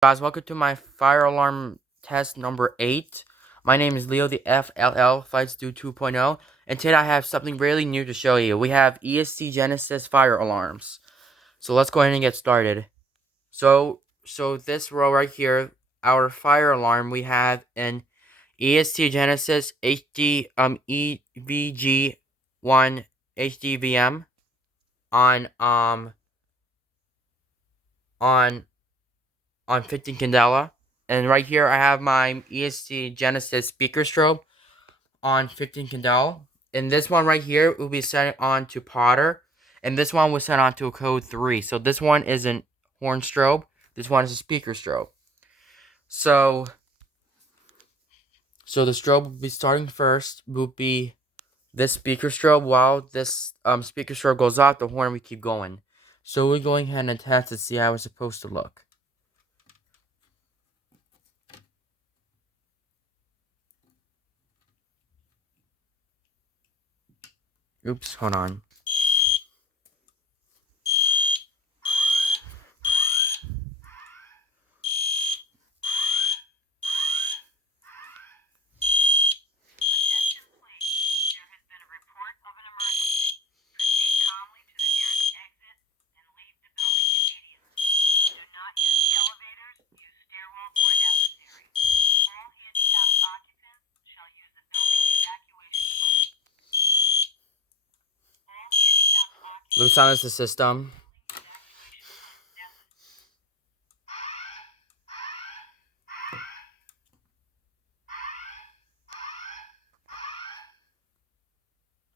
Guys, welcome to my fire alarm test number 8. My name is Leo, the FLL Fights Do 2.0, and today I have something really new to show you. We have ESC Genesis fire alarms. So let's go ahead and get started. So this row right here, our fire alarm, we have an ESC Genesis HD EVG1 HDVM on on 15 Candela. And right here I have my ESC Genesis speaker strobe on 15 Candela. And this one right here will be set on to Potter. And this one was set on to code 3. So this one isn't horn strobe. This one is a speaker strobe. So the strobe will be starting first will be this speaker strobe. While this speaker strobe goes off, the horn we keep going. So we're going ahead and test to see how it's supposed to look. Oops, hold on. Let's silence the system.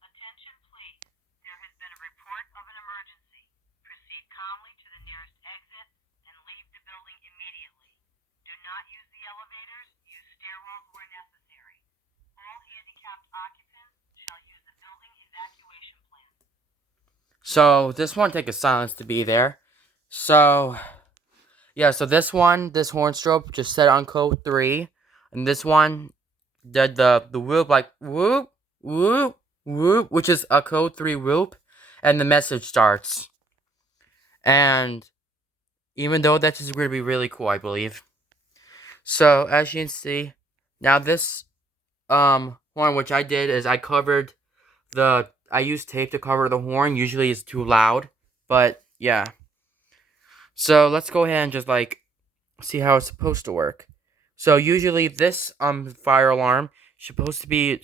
Attention please. There has been a report of an emergency. Proceed calmly to the nearest exit and leave the building immediately. Do not use the elevators. Use stairwells where necessary. All handicapped occupants shall use the building evacuation plan. So this one take a silence to be there. So yeah, so this horn strobe just set on code 3, and this one did the whoop, like whoop whoop whoop, which is a code 3 whoop, and the message starts. And even though that's just going to be really cool, I believe. So as you can see, now this horn, which I did is I used tape to cover the horn. Usually it's too loud, but yeah. So let's go ahead and just like see how it's supposed to work. So usually this fire alarm supposed to be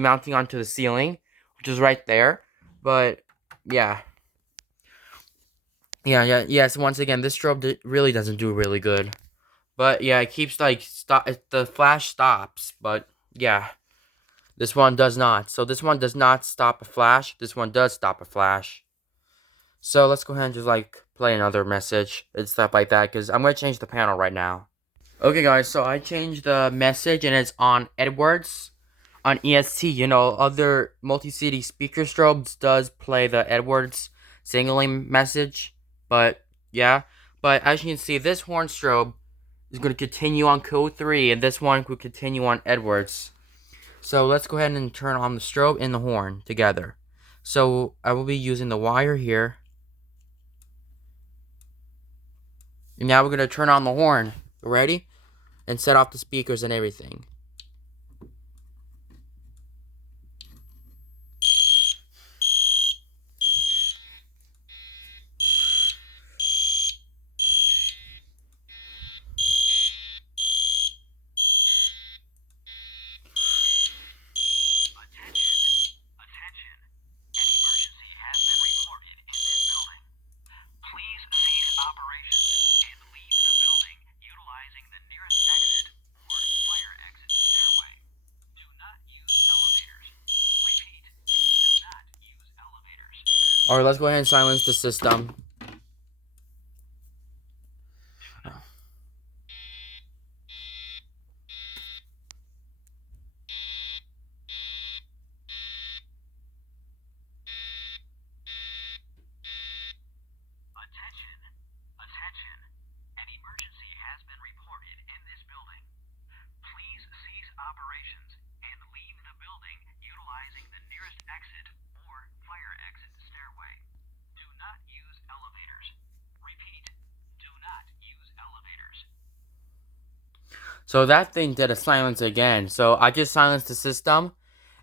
mounting onto the ceiling, which is right there. But yeah. Yes, once again, this strobe really doesn't do really good. But yeah, it keeps like the flash stops, but yeah. This one does not. So this one does not stop a flash. This one does stop a flash. So let's go ahead and just like play another message and stuff like that, because I'm going to change the panel right now. Okay guys, so I changed the message and it's on Edwards. On ESC, other multi-city speaker strobes does play the Edwards signaling message. But yeah, but as you can see, this horn strobe is going to continue on code 3, and this one could continue on Edwards. So let's go ahead and turn on the strobe and the horn together. So I will be using the wire here. And now we're going to turn on the horn. Ready? And set off the speakers and everything. Operations and leave the building utilizing the nearest exit or fire exit stairway. Do not use elevators. Repeat, do not use elevators. Alright, let's go ahead and silence the system. Attention. An emergency has been reported in this building. Please cease operations and leave the building utilizing the nearest exit or fire exit stairway. Do not use elevators. So that thing did a silence again. So I just silenced the system,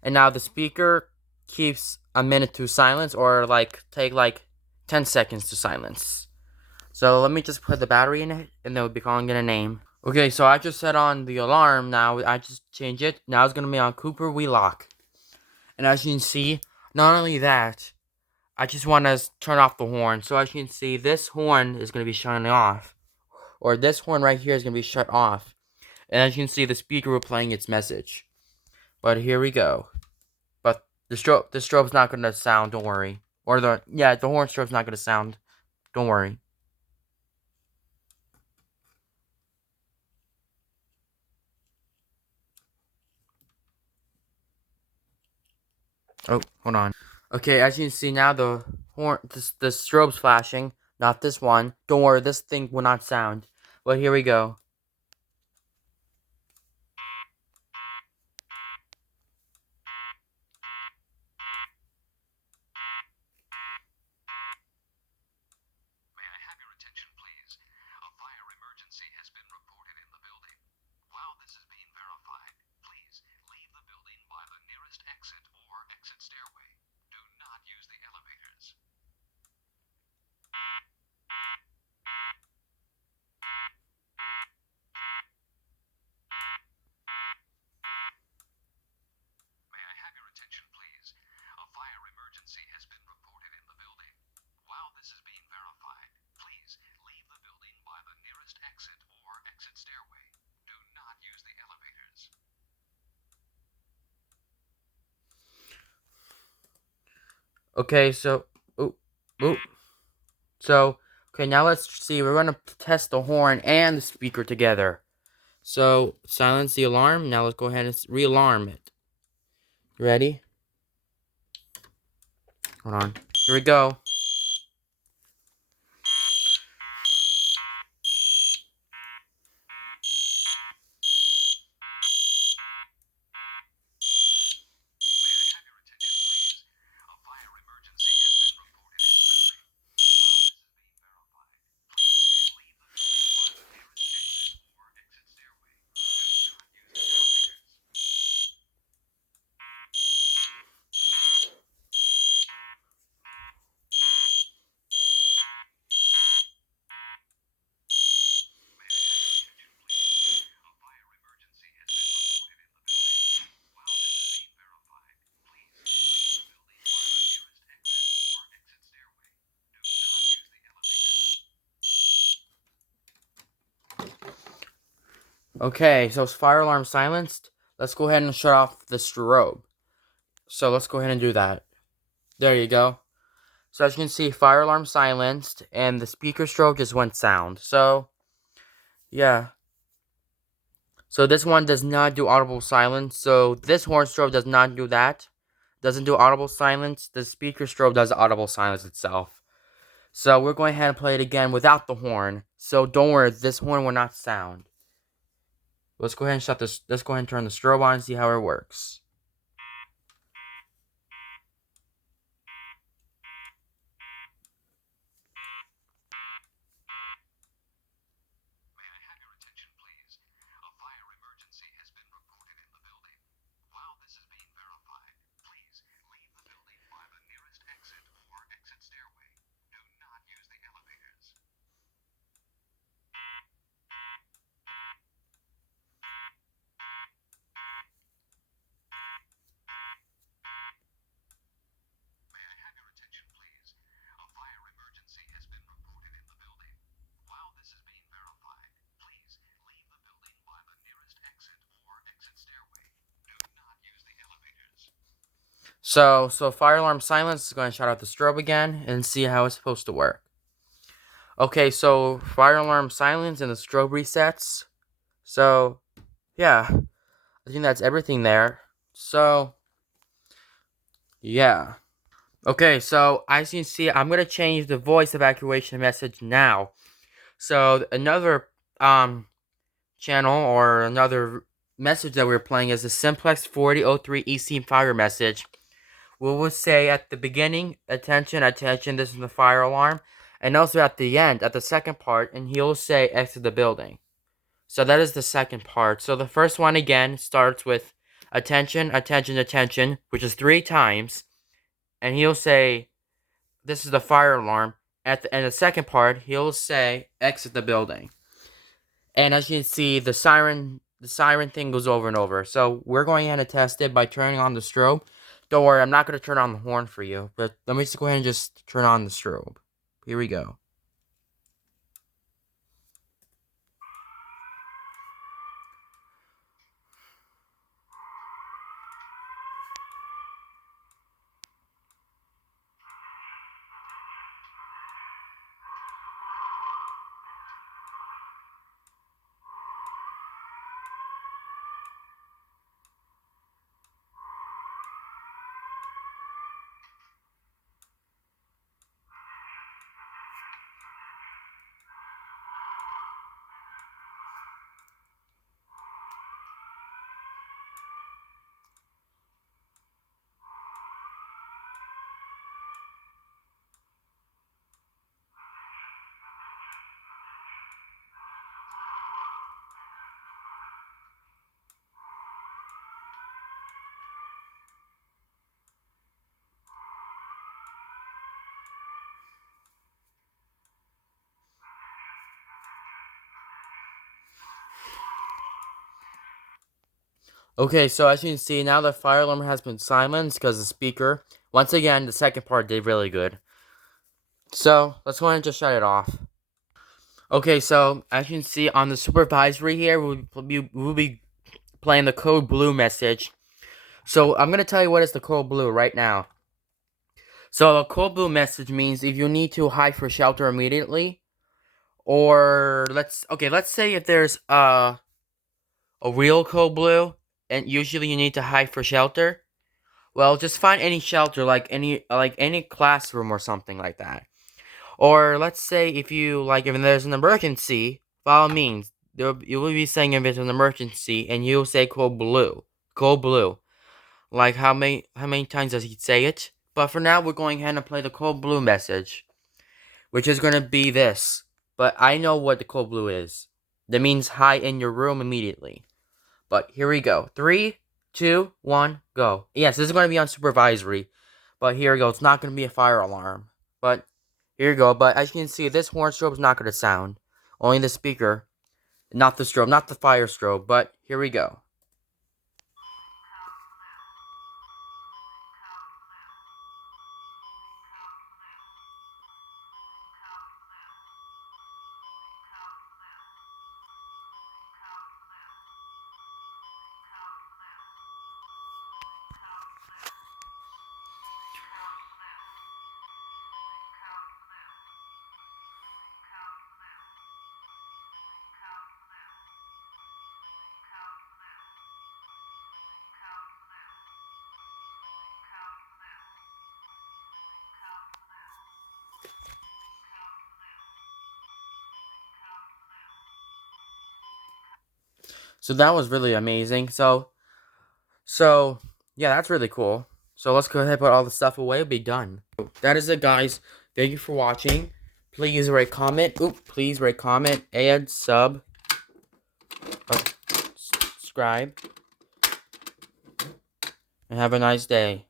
and now the speaker keeps a minute to silence, or like take like 10 seconds to silence. So let me just put the battery in it, and then we'll be calling it a name. Okay, so I just set on the alarm. Now I just change it. Now it's gonna be on Cooper Wheelock. And as you can see, not only that, I just want to turn off the horn. So as you can see, this horn is gonna be shutting off, or this horn right here is gonna be shut off. And as you can see, the speaker will playing its message. But here we go. But the strobe's not gonna sound. Don't worry. Or the horn strobe's not gonna sound. Don't worry. Oh, hold on. Okay, as you can see now, the strobe's flashing. Not this one. Don't worry, this thing will not sound. But here we go. May I have your attention, please? A fire emergency has been reported in the building. While this is being verified, please leave the building by the nearest exit or exit stairway. Do not use the elevators. May I have your attention, please? A fire emergency has been reported in the building. While this is being verified, please leave the building by the nearest exit or exit stairway. Do not use the elevators. Okay, so okay, now let's see. We're gonna test the horn and the speaker together. So silence the alarm. Now let's go ahead and re-alarm it. Ready? Hold on. Here we go. Okay, so fire alarm silenced. Let's go ahead and shut off the strobe. So let's go ahead and do that. There you go. So as you can see, fire alarm silenced, and the speaker strobe just went sound. So, yeah. So this one does not do audible silence. So this horn strobe does not do that. Doesn't do audible silence. The speaker strobe does audible silence itself. So we're going ahead and play it again without the horn. So don't worry, this horn will not sound. Let's go ahead and shut this. Let's go ahead and turn the strobe on and see how it works. May I have your attention, please? A fire emergency has been reported in the building. While this is being verified, please leave the building by the nearest exit or exit stairway. Do not use the elevators. May I have your attention, please? A fire emergency has been reported in the building. While this is being verified, please leave the building by the nearest exit or exit stairway. Do not use the elevators. So fire alarm silence is going to shut out the strobe again and see how it's supposed to work. Okay, so fire alarm silence and the strobe resets. So, yeah, I think that's everything there. So, yeah. Okay, so as you can see, I'm going to change the voice evacuation message now. So, another channel or another message that we're playing is the Simplex 4003 EC fire message. We will say at the beginning, attention, attention, this is the fire alarm. And also at the end, at the second part, and he'll say exit the building. So that is the second part. So the first one again starts with attention, attention, attention, which is 3 times. And he'll say, this is the fire alarm. And the second part, he'll say, exit the building. And as you can see, the siren thing goes over and over. So we're going ahead and test it by turning on the strobe. Don't worry, I'm not going to turn on the horn for you. But let me just go ahead and just turn on the strobe. Here we go. Okay, so as you can see, now the fire alarm has been silenced because the speaker. Once again, the second part did really good. So, let's go ahead and just shut it off. Okay, so as you can see on the supervisory here, we'll be playing the code blue message. So, I'm going to tell you what is the code blue right now. So, a code blue message means if you need to hide for shelter immediately, or let's say if there's a real code blue, and usually you need to hide for shelter. Well, just find any shelter, like any classroom or something like that. Or let's say if there's an emergency, by all means, you will be saying if it's an emergency, and you'll say code blue. Like how many times does he say it? But for now, we're going ahead and play the code blue message, which is gonna be this. But I know what the code blue is. That means hide in your room immediately. But here we go. 3, 2, 1, go. Yes, this is going to be on supervisory. But here we go. It's not going to be a fire alarm. But here you go. But as you can see, this horn strobe is not going to sound. Only the speaker. Not the strobe. Not the fire strobe. But here we go. So that was really amazing. So yeah, that's really cool. So let's go ahead and put all the stuff away. It'll be done. That is it, guys. Thank you for watching. Please rate, comment. Please rate, comment, add, subscribe. And have a nice day.